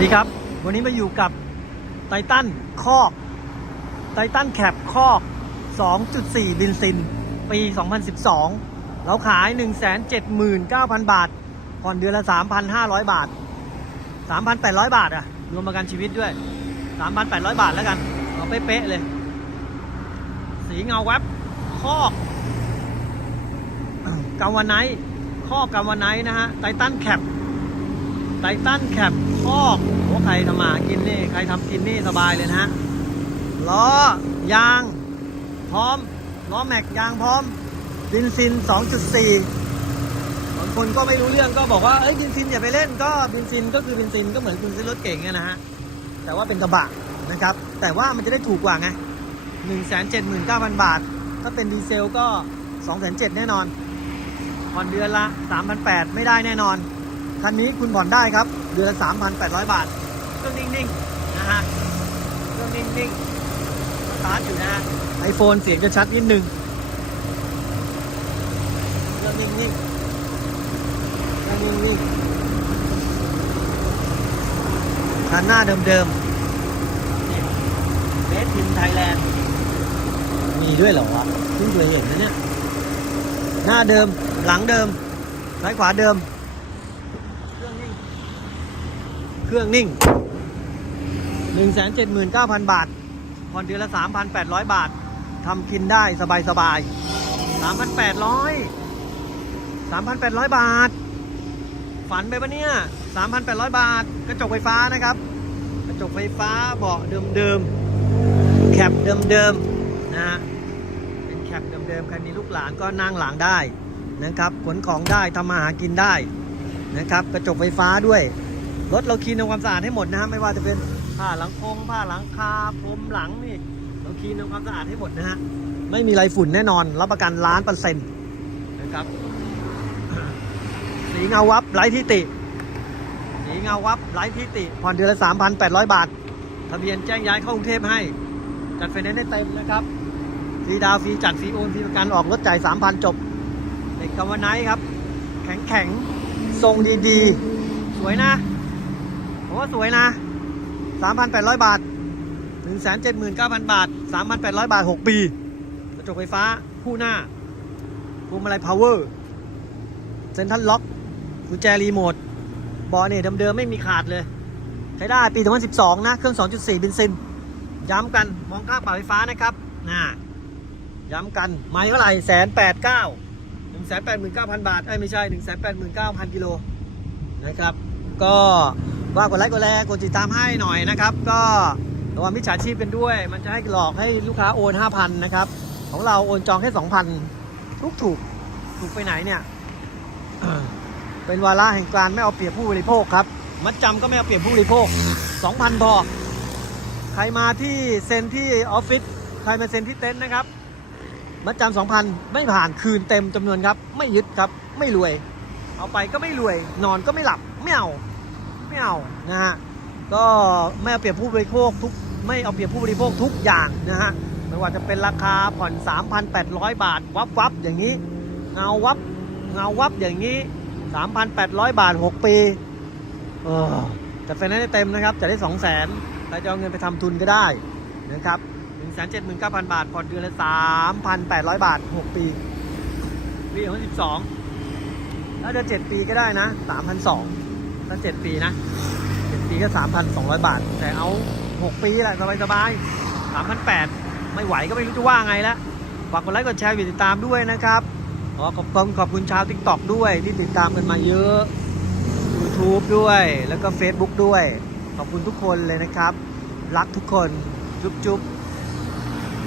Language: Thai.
สวัสดีครับ วันนี้มาอยู่กับไททันคอกไททันแคปคอก 2.4บินซิน ปี 2012 เราขาย 179,000 บาท ผ่อนเดือนละ 3,500 บาท 3,800 บาทอะรวมประกันชีวิตด้วย 3,800 บาทแล้วกัน เอาเป๊ะๆเลย สีเงาแวบคอกกาวาไนท์คอกกาวาไนท์นะฮะไททันแคป ไททันแคปคอกโอ้ใครทำมาหากินนี่ ใครทำกินนี่สบายเลยนะฮะล้อยาง พร้อมล้อแม็กยางพร้อมบินซิน 2.4บางคนก็ไม่รู้เรื่องก็บอกว่าเอ้ยบินซินอย่าไปเล่นก็บินซินก็คือบินซินก็เหมือนคุณซื้อรถเก่งอะนะฮะแต่ว่าเป็นกระบะนะครับ แต่ว่ามันจะได้ถูกกว่าไง 179,000 บาท ถ้าเป็นดีเซลก็ 2,700แน่นอนผ่อนเดือนละ 3,800 ไม่ได้แน่นอน คันนี้คุณผ่อนได้ครับ เดือนละ3,800 บาทเครื่องนิ่งๆนะฮะเครื่องนิ่งๆสตาร์ทอยู่นะฮะไอโฟนเสียงจะชัดนิดนึงเครื่องนิ่งๆเครื่องนิ่งๆคันหน้าเดิมๆเบสทินไทยแลนด์มีด้วยเหรอวะเพิ่งเคยเห็นนะเนี่ยหน้าเดิมหลังเดิมซ้ายขวาเดิม เครื่องนิ่ง เครื่องนิ่ง 179,000 บาทผ่อนเดือนละ 3,800 บาททำกินได้สบายสบายๆ3,800 3,800 บาท ฝันไปปะเนี่ย 3,800 บาท กระจกไฟฟ้านะครับ กระจกไฟฟ้าเบาะเดิมๆ แคปเดิมๆ นะฮะ เป็นแคปเดิมๆ ใครมีลูกหลานก็นั่งหลังได้นะครับ ขนของได้ทำมาหากินได้นะครับ กระจกไฟฟ้าด้วย รถเราคลีนทำความสะอาดให้หมดนะฮะไม่ว่าจะเป็นผ้าหลังคงผ้าหลังคาพรมหลังนี่เราคลีนทำความสะอาดให้หมดนะฮะไม่มีไรฝุ่นแน่นอน รับประกันล้านเปอร์เซ็นต์นะครับสีเงาวับไร้ที่ติ สีเงาวับไร้ที่ติผ่อนเดือนละ3,800บาท ทะเบียนแจ้งย้ายเข้ากรุงเทพให้ จัดไฟแนนซ์ได้เต็มนะครับฟรีดาวฟรีจัดฟรีโอนฟรีประกันออกรถจ่าย3,000จบเด็กกำวันไนท์ครับ แข็งแข็งทรงดีๆ สวยนะ ผมว่าสวยนะ 3,800 บาท 179,000 บาท 3,800 บาท 6 ปี กระจกไฟฟ้าคู่หน้าพวงมาลัยพาวเวอร์เซ็นทรัลล็อกกุญแจรีโมทบาะเนี่ยเดิมๆไม่มีขาดเลย ใช้ได้ปี 2012 นะ เครื่อง 2.4เบนซิน ย้ำกันมองค่าป่าไฟฟ้านะครับนะย้ำกันไม่เท่าไหร่แสนแปดเก้าหนึ่งแสนแปดหมื่นเก้าพันบาท เอ้ย ไม่ใช่หนึ่งแสนแปดหมื่นเก้าพันกิโลนะครับ ก็ ว่ากดไลค์กดแชร์กดติดตามให้หน่อยนะครับ ก็ระวังมิจฉาชีพกันด้วย มันจะให้หลอกให้ลูกค้าโอน 5,000 นะครับ ของเราโอนจองแค่2,000 ทุกถูกถูกไปไหนเนี่ย เป็นวาระแห่งการไม่เอาเปรียบผู้บริโภคครับ มัดจำก็ไม่เอาเปรียบผู้บริโภค 2,000 พอ ใครมาที่เซ็นที่ออฟฟิศใครมาเซ็นที่เต็นท์นะครับ มัดจำสองพันไม่ผ่านคืนเต็มจำนวนครับ ไม่ยึดครับ ไม่รวย เอาไปก็ไม่รวย นอนก็ไม่หลับ ไม่เอา ไม่เอานะฮะก็ไม่เอาเปรียบผู้บริโภคทุกไม่เอาเปรียบผู้บริโภคทุกอย่างนะฮะไม่ว่าจะเป็นราคาผ่อน 3,800 บาท วับวับอย่างนี้เงาวับเงาวับอย่างนี้ 3,800 บาท 6 ปีเออแต่ไฟแนได้เต็มนะครับ จะได้ 200,000ใครจะเอาเงินไปทำทุนก็ได้นะครับ179,000 บาท ผ่อนเดือนละ 3,800 บาท 6 ปีปีของ12ถ้าจะ 7 ปีก็ได้นะ 3,200 ถ้า7ปีนะ7ปีก็3,200บาท แต่เอา6ปีแหละสบายๆ3,800ไม่ไหวก็ไม่รู้จะว่าไงล้วฝากกดไลค์กดแชร์กดติดตามด้วยนะครับขอขอบคุณขอบคุณชาว TikTok ด้วยที่ติดตามกันมาเยอะ YouTube ด้วยแล้วก็ Facebook ด้วย ขอบคุณทุกคนเลยนะครับ รักทุกคน จุ๊บจุ๊บ